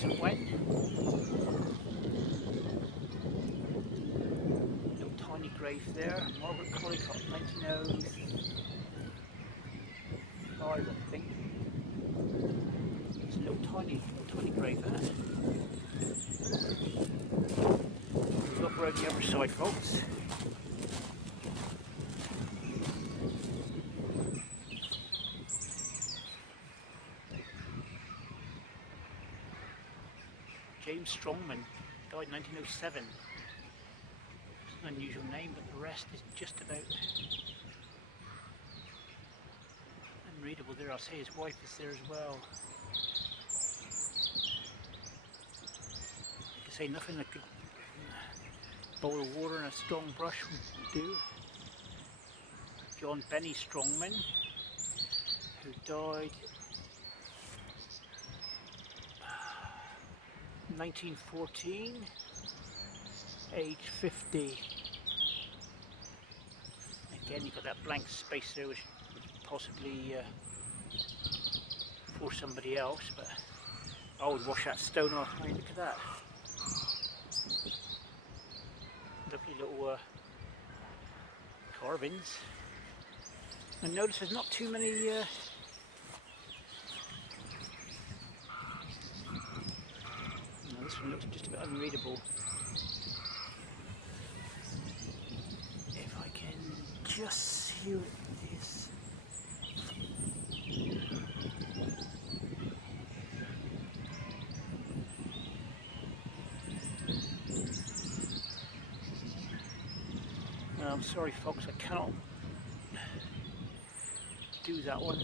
Graves at Wenn. Little tiny grave there. Margaret Collicott, 1905, I think. It's a little tiny grave there. We've got round the other side, folks. James Strongman, died in 1907. It's an unusual name, but the rest is just about unreadable there. I'll say his wife is there as well. Like I say, nothing like a bowl of water and a strong brush would do. John Benny Strongman, who died 1914, age 50. Again, you've got that blank space there, which possibly for somebody else, but I would wash that stone off. I mean, look at that. Lovely little carvings. And notice there's not too many this one looks just a bit unreadable. If I can just see what it is. I'm sorry folks, I cannot do that one.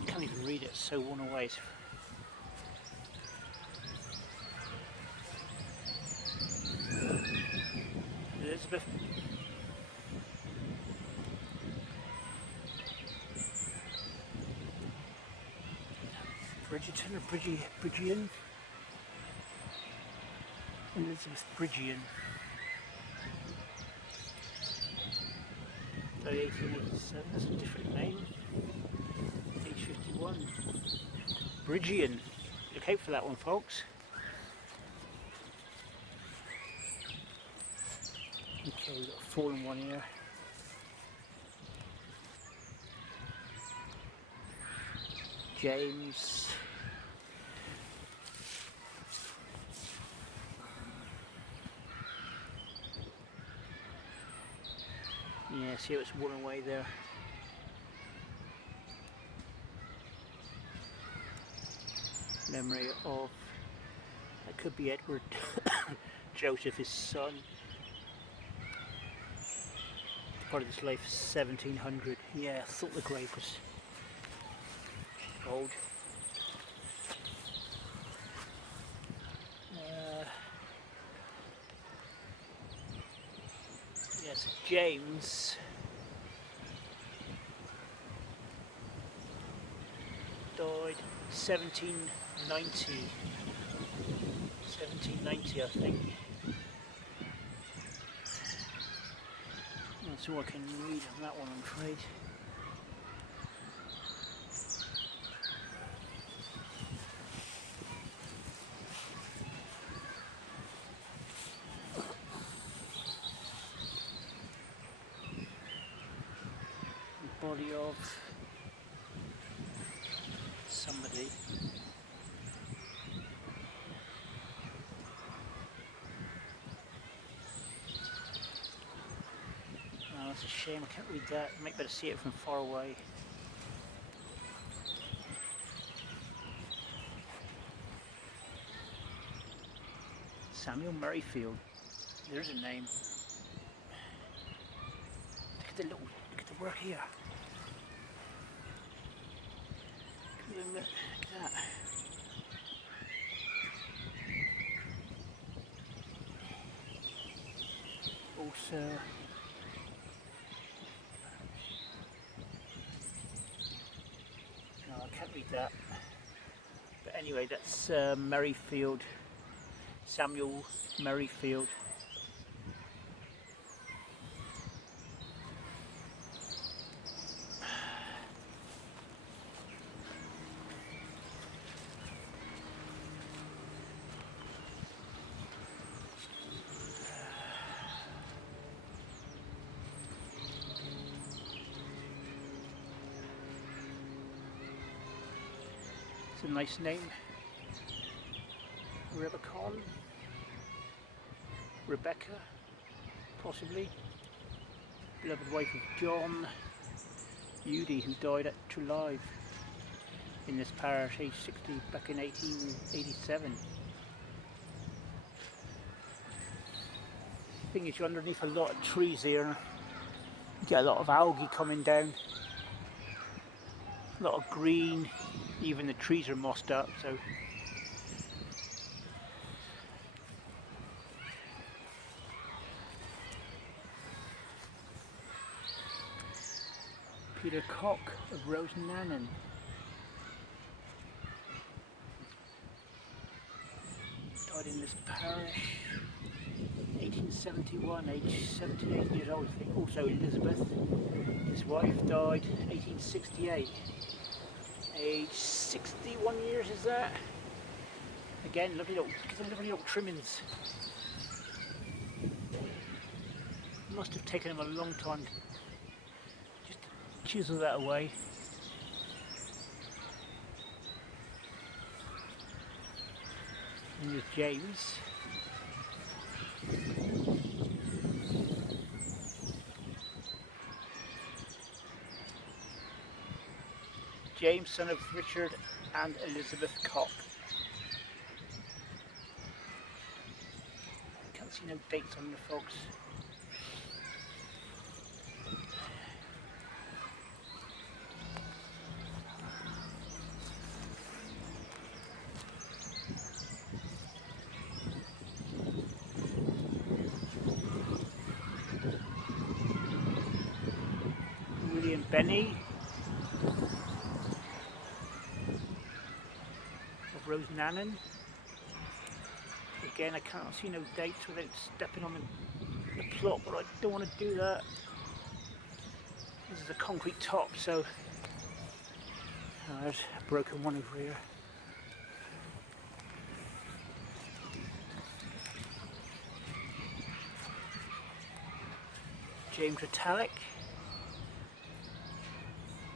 I can't even read it, it's so worn away. Elizabeth. Bridgerton or Bridgian? Elizabeth Bridgian. 1887, that's a different name. Age 51. Bridgian. Look out for that one, folks. Okay, we've got a fallen one here. James. Yeah, see how it's worn away there. Memory of, that could be Edward Joseph, his son. Part of his life, 1700. Yeah, I thought the grave was old. Yes, James died 1790. 1790, I think. That's all I can read on that one, I'm afraid. The body of somebody. Oh, that's a shame, I can't read that. You might better see it from far away. Samuel Merrifield. There's a name. Look at the work here. Look at that. Also, no, I can't read that. But anyway, that's Merrifield, Samuel Merrifield. It's a nice name. Rebecca, Rebecca, possibly. Beloved wife of John Udy, who died at Trulive in this parish, age 60, back in 1887. The thing is, you're underneath a lot of trees here. You get a lot of algae coming down. A lot of green. Even the trees are mossed up, so Peter Cock of Rosenannan. Died in this parish, 1871, age 78 years old, I think. Also Elizabeth, his wife, died 1868, age 61 years is that. Again, lovely little trimmings. Must have taken him a long time just to chisel that away. And here's James. James, son of Richard and Elizabeth Cock. Can't see no dates on the folks. William Benny of Rosenannan. Again, I can't see no dates without stepping on the plot, but I don't want to do that. This is a concrete top, so there's a broken one over here. James Retallick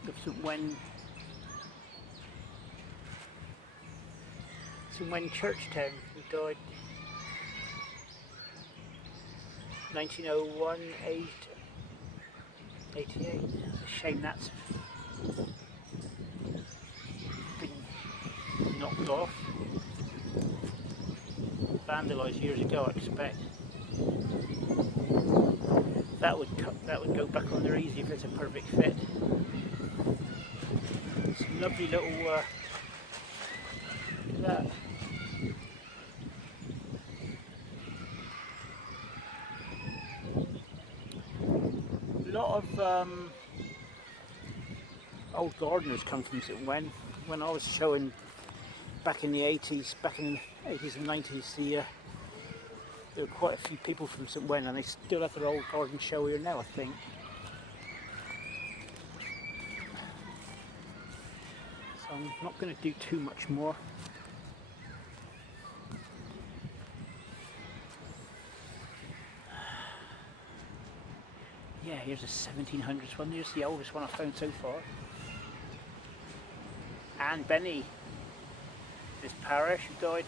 of St. Wenn Churchtown, who died 1901, aged 88. It's a shame that's been knocked off, vandalised years ago, I expect. That would go back on there easy if it's a perfect fit. Some lovely little look at that. A lot of old gardeners come from St. Wenn. When I was showing back in the 80s, and 90s, there were quite a few people from St. Wenn, and they still have their old garden show here now, I think. So I'm not going to do too much more. Yeah, here's a 1700s one. Here's the oldest one I've found so far. Anne Benny, this parish, who died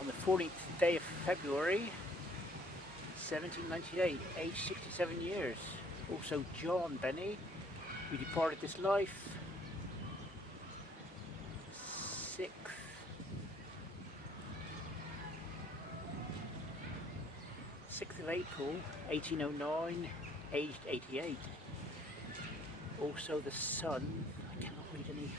on the 14th day of February 1798, aged 67 years. Also John Benny, who departed this life 6th of April 1809, aged 88. Also the son, I cannot read any.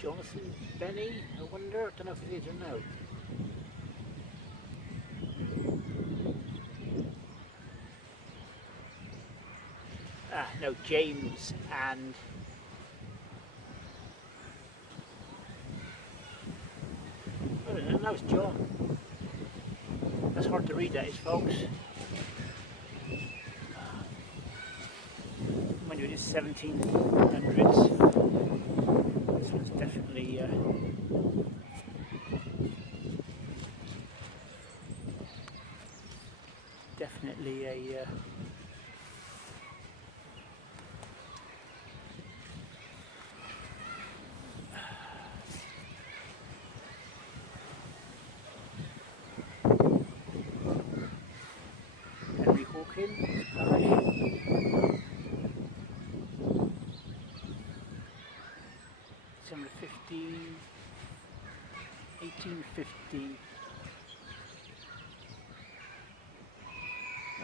Jonathan Benny, I wonder, I don't know if it is or no. No, James and I don't know, that was John. That's hard to read, that is, folks. When you're in the 1700s, this one's definitely definitely a Henry Hawkins pie. Similar 1850,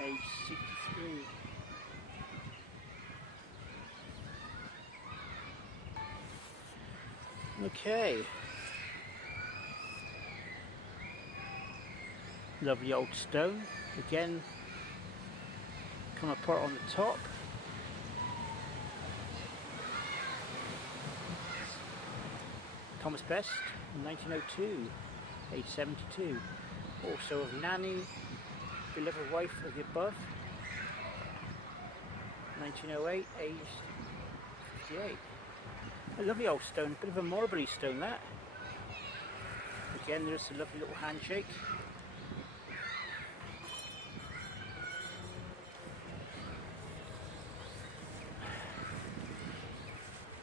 age 63. Okay. Lovely old stone. Again, come apart on the top. Thomas Best, 1902, age 72. Also of Nanny, beloved wife of the above, 1908, age 58. A lovely old stone, bit of a marbly stone that. Again, there's a lovely little handshake.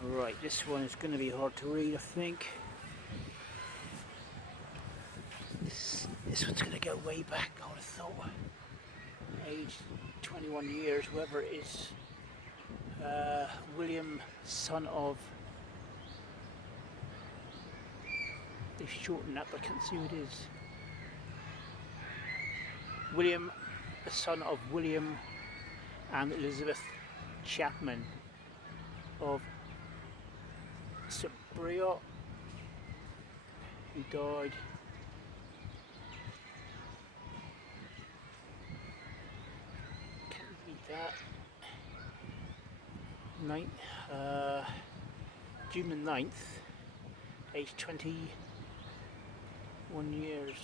Right, this one is going to be hard to read, I think. This one's going to go way back, I would have thought. Age 21 years, whoever it is. William, son of... They've shortened that, but I can't see who it is. William, the son of William and Elizabeth Chapman of St. Briot, who died June the 9th, age 21 years.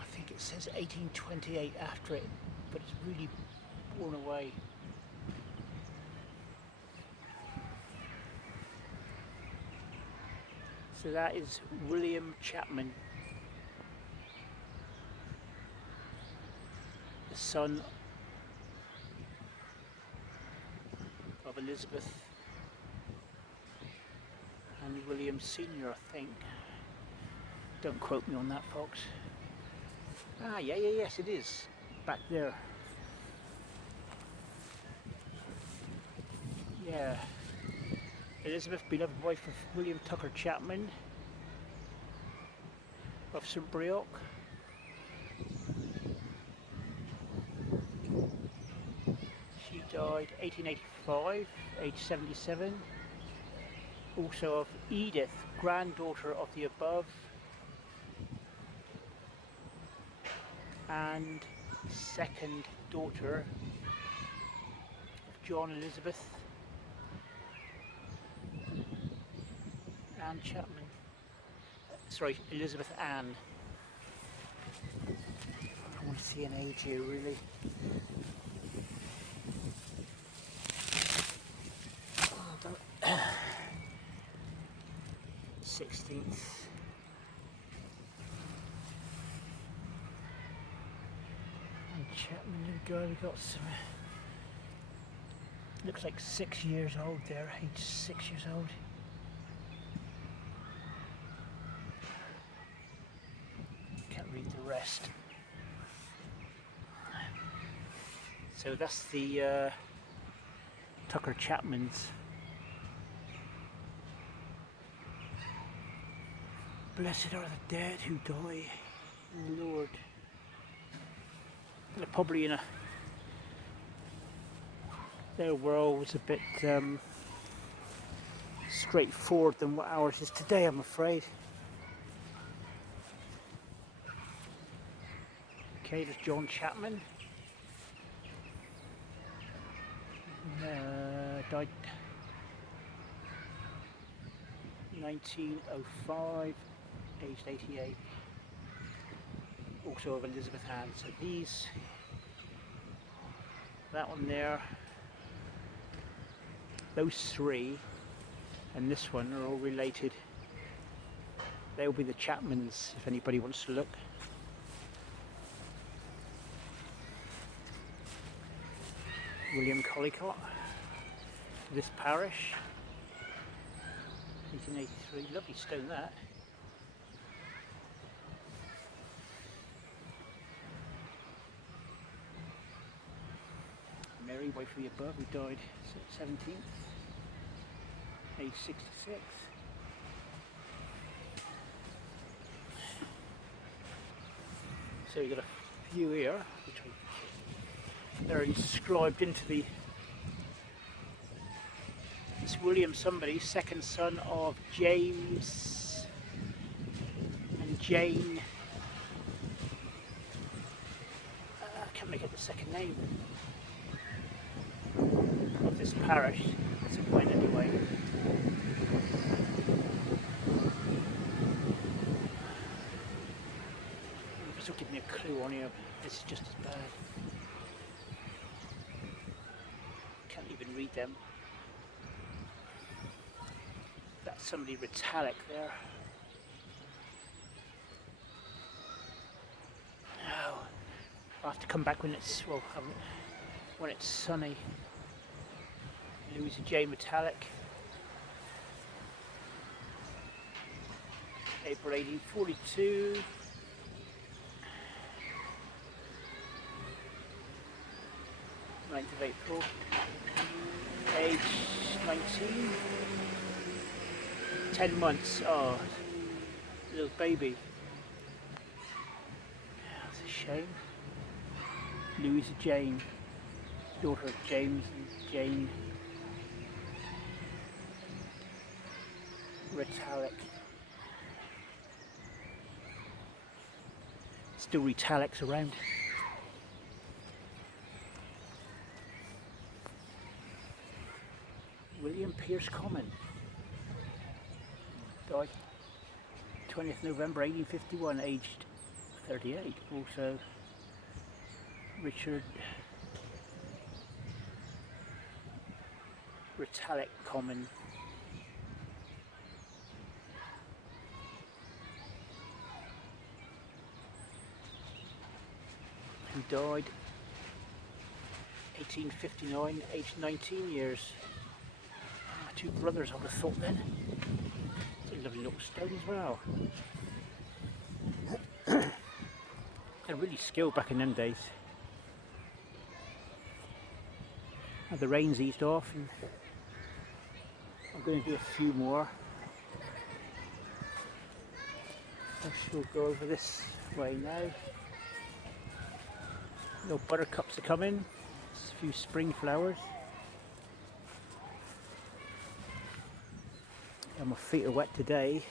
I think it says 1828 after it, but it's really worn away. So that is William Chapman, the son of Elizabeth and William Senior, I think. Don't quote me on that, folks. Ah, yes, it is. Back there. Yeah. Elizabeth, beloved wife of William Tucker Chapman of St. Briot. She died 1885, age 77. Also of Edith, granddaughter of the above, and second daughter of John Elizabeth Anne Chapman. Sorry, Elizabeth Anne. I want to see an age here, really. 16th. And Chapman, little guy, we got some. Looks like 6 years old there, age 6 years old. Can't read the rest. So that's the Tucker Chapmans. Blessed are the dead who die in the Lord. They're probably in their world was a bit straightforward than what ours is today, I'm afraid. Okay, there's John Chapman. Died 1905. Aged 88, also of Elizabeth Anne. So these, that one there, those three, and this one are all related. They'll be the Chapmans if anybody wants to look. William Collicott, this parish, 1883, lovely stone that. Mary, wife of the above, who died 17th, age 66. So you've got a few here, which they're inscribed into the. It's William somebody, second son of James and Jane. I can't make out the second name of this parish. That's a point anyway. This will give me a clue on here. This is just as bad. Can't even read them. That's somebody Ritalic there. Oh, I'll have to come back when it's when it's sunny. Louisa Jane Metallic, April 1842. Of April, age 19, 10 months, oh, little baby, that's a shame. Louisa Jane, daughter of James and Jane Ritalic. Still Ritalics around. William Pierce Common, died 20th November 1851, aged 38. Also Richard Ritalic Common, who died 1859, aged 19 years. Two brothers, I would have thought then. It's a lovely little stone as well. They're really skilled back in them days. Now the rain's eased off and I'm going to do a few more. I shall go over this way now. No buttercups are coming. Just a few spring flowers. And my feet are wet today.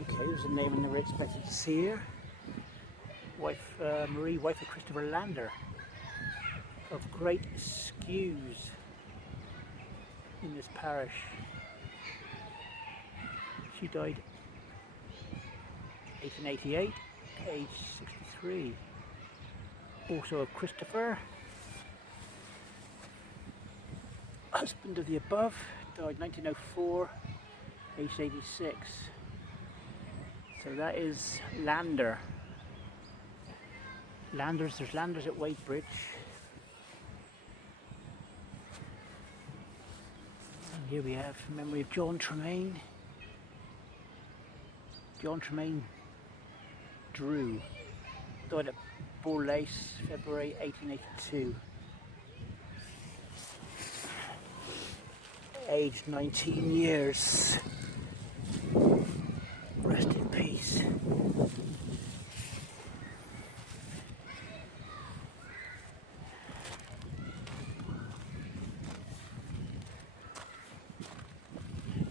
Okay, there's a name I never expected to see here. Wife Marie, wife of Christopher Lander of Great Skews in this parish. She died 1888, age 63. Also of Christopher, husband of the above, died 1904, aged 86. So that is Lander. There's Landers at Wadebridge. And here we have memory of John Tremaine. John Tremaine Drew, died at Lace, February 1882. Aged 19 years. Rest in peace.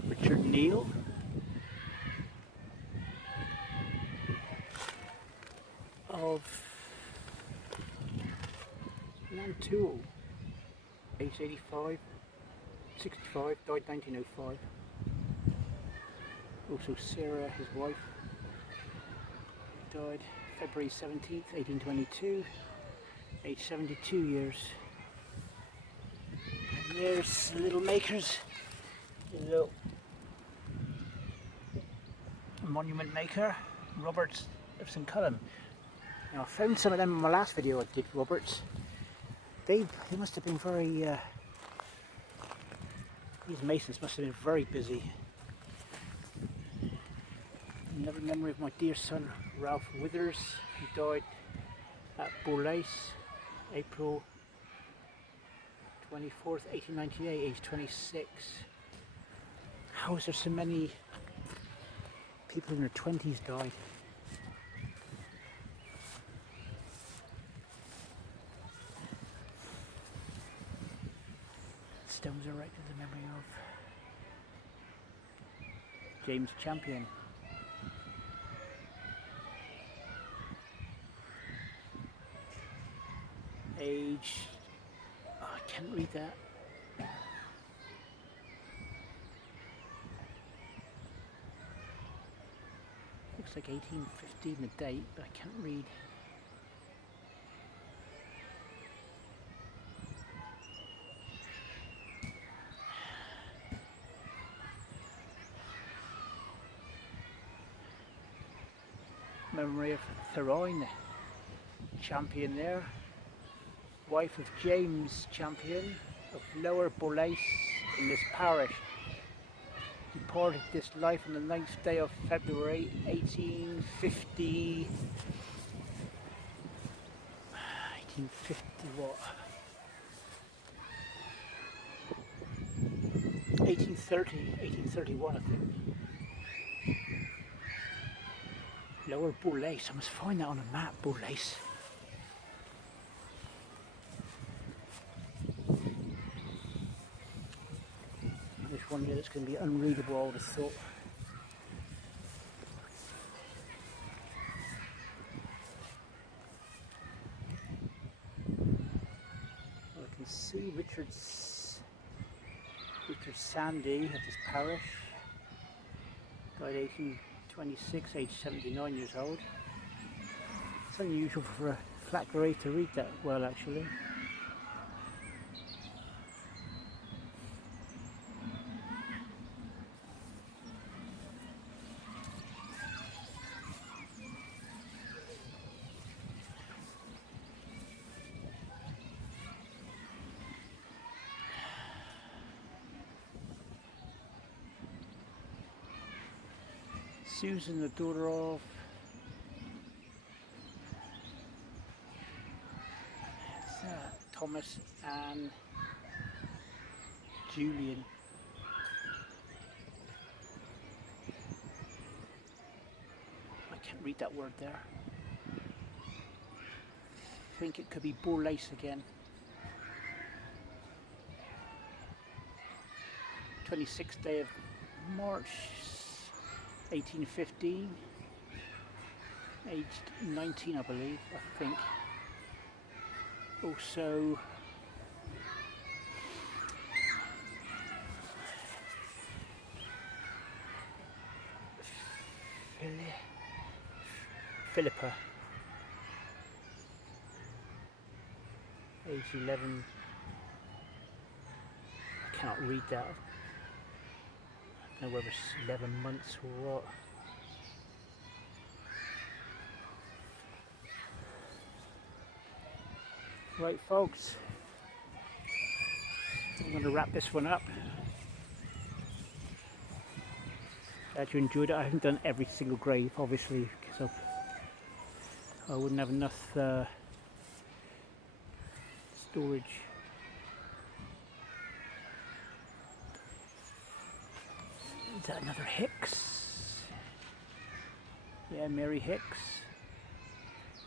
Richard Neal. Of Nantoul, age 65, 65, died 1905. Also Sarah, his wife, died February 17th, 1822, age 72 years. And there's Little Makers, little monument maker, Roberts of St Cullen. Now, I found some of them in my last video I did, Roberts. They must have been very, these masons must have been very busy. Another memory of my dear son, Ralph Withers, who died at Bourlace, April 24th, 1898, age 26. How is there so many people in their 20s died? Stones erected in memory of James Champion. Age, oh, I can't read that. Looks like 1815 the date, but I can't read. Memory of Theroin, Champion there. Wife of James Champion of Lower Bourlace in this parish. Departed this life on the 9th day of February 1850. 1850 what? 1831 I think. Lower Bourlace, I must find that on a map, Bourlace. This one here that's going to be unreadable, I would have thought. Well, I can see Richard Sandy of this parish. Died 1826, age 79 years old. It's unusual for a flat grave to read that well, actually. Susan, the daughter of Thomas and Julian. I can't read that word there. I think it could be Bourlace again. 26th day of March 1815, aged 19 I believe, I think. Also Philippa, age 11, I cannot read that. I don't know whether it's 11 months or what. Right folks, I'm going to wrap this one up. Glad you enjoyed it. I haven't done every single grave obviously because I wouldn't have enough storage. Is that another Hicks? Yeah, Mary Hicks.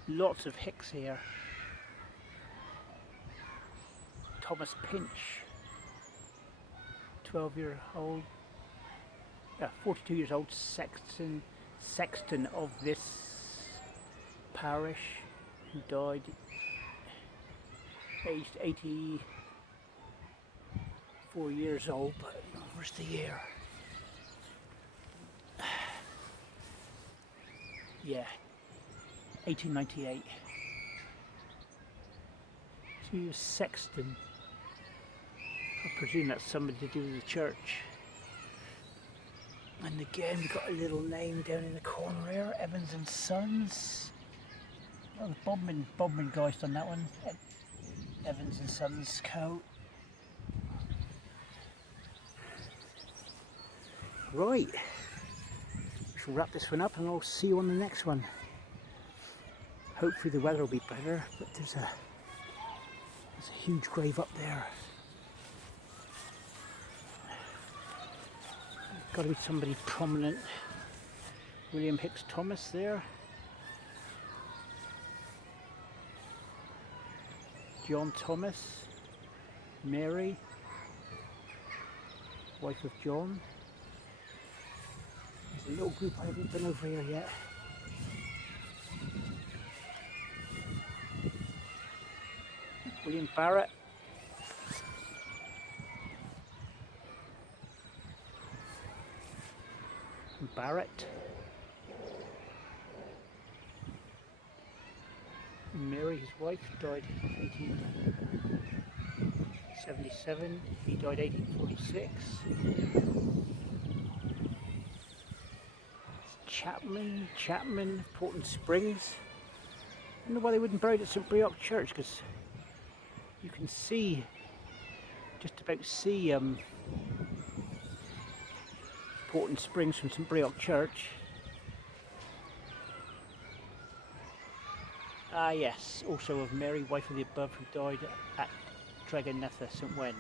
Lots of Hicks here. Thomas Pinch, 12-year-old, 42 years old sexton of this parish, who died aged 84 years old, but where's the year? Yeah, 1898. So he was sexton. I presume that's something to do with the church. And again, we've got a little name down in the corner here, Evans and Sons. Oh, the Bodmin guy's done that one. Evans and Sons Co. Right, we'll wrap this one up and I'll see you on the next one. Hopefully the weather will be better, but there's a huge grave up there. Got to be somebody prominent. William Hicks Thomas there. John Thomas. Mary, wife of John. There's a little group I haven't been over here yet. William Barrett. Barrett. Mary, his wife, died 1877. He died 1846. Chapman, Portland Springs. I don't know why they wouldn't bury it at St. Breock Church, because you can see, just about see Portland Springs from St. Breock Church. Ah yes, also of Mary, wife of the above, who died at Tregenetha, St. Wenn.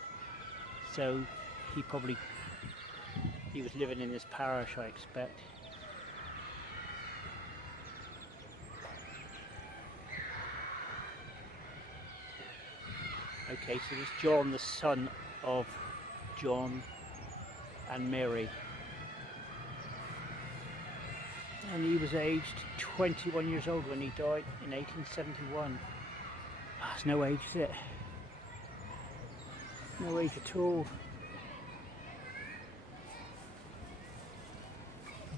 So he was living in this parish, I expect. Okay, so there's John, the son of John and Mary. And he was aged 21 years old when he died in 1871. That's no age, is it? No age at all.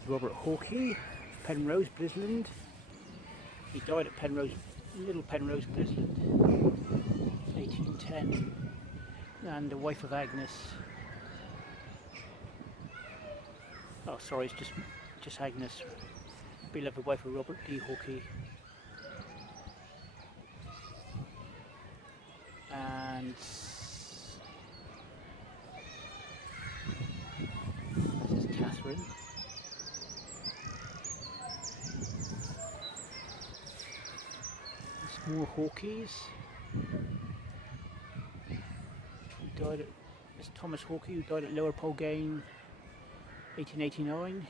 Robert Hawkey, Penrose, Blisland. He died at Penrose, Little Penrose, Blisland, 1810. And the wife of Agnes. Oh, sorry, it's just Agnes. Beloved wife of Robert D. Hawkey. And this is Catherine. Some more Hawkeys. Who died at Miss Thomas Hawkey, who died at Lower Polgane, 1889.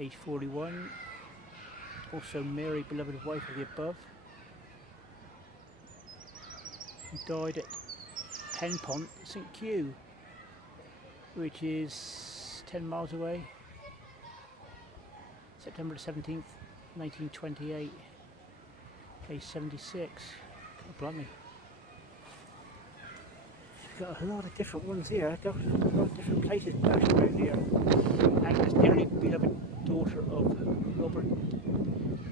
Age 41. Also Mary, beloved wife of the above, who died at Penpont, St. Kew, which is 10 miles away. September the 17th, 1928. Age 76. God blimey. Got a lot of different ones here. Got a lot of different places dashed around here. Agnes, dearly beloved daughter of Robert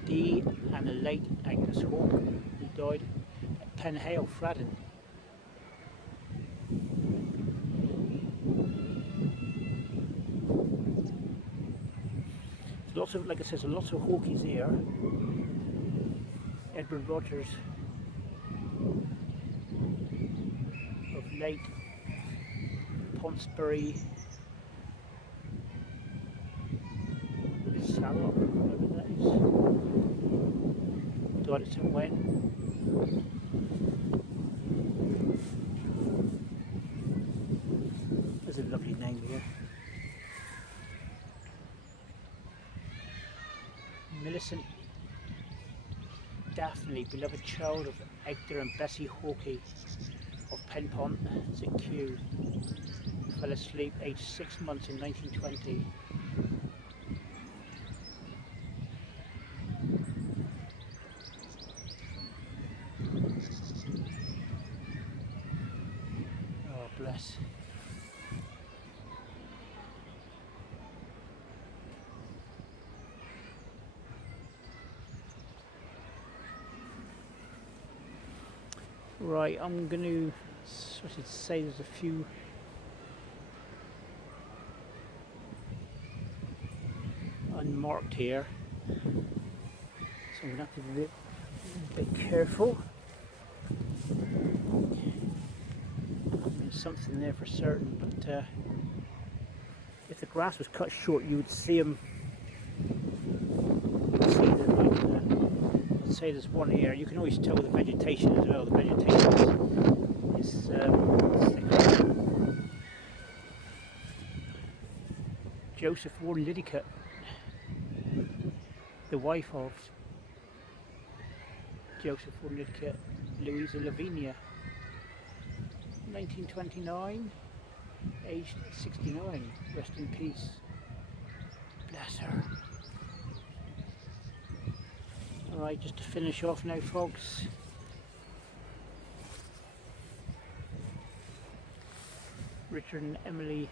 D. and the late Agnes Hawke, who died at Penhale, Fradden. There's lots of, like I said, lots of Hawkeys here. Edward Rogers of late Ponsbury Sallow, whatever that is. Died at St. Wenn. There's a lovely name here. Millicent Daphne, beloved child of Edgar and Bessie Hawkey of Penpont, St. Kew, fell asleep aged 6 months in 1920. Oh, bless. Right, I'm going to, I should say there's a few marked here, so I'm going to have to be a bit careful. There's something there for certain, but if the grass was cut short, you would see them. I'd say there's one here. You can always tell with the vegetation as well. The vegetation is thicker. Joseph Warren Liddycut, the wife of Joseph Warren Liddycut, Louisa Lavinia, 1929, aged 69. Rest in peace. Bless her. Alright, just to finish off now, folks. Richard and Emily,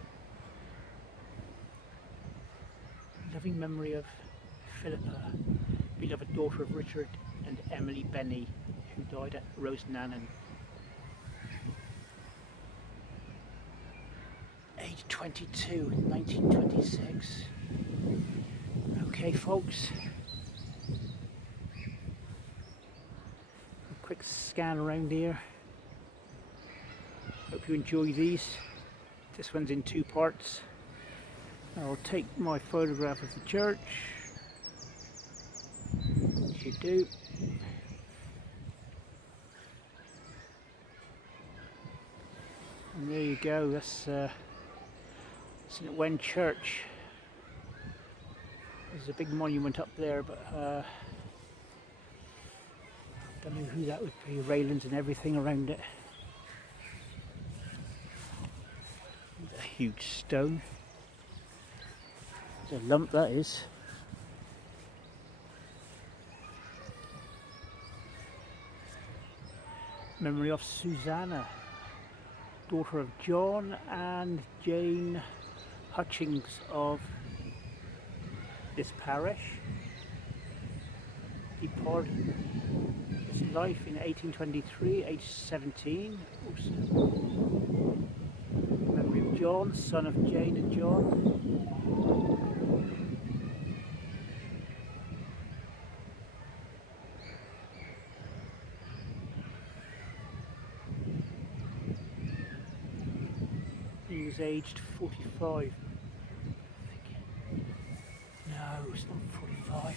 loving memory of Philippa, beloved daughter of Richard and Emily Benny, who died at Rosenannan, age 22, 1926. Okay, folks. A quick scan around here. Hope you enjoy these. This one's in 2 parts. I'll take my photograph of the church, as you do. And there you go, that's St. Wenn Church. There's a big monument up there, but don't know who that would be, railings and everything around it. A huge stone. It's a lump, that is. Memory of Susanna, daughter of John and Jane Hutchings of this parish. Departed his life in 1823, aged 17. Also, memory of John, son of Jane and John. He was aged 45. No, it's not 45.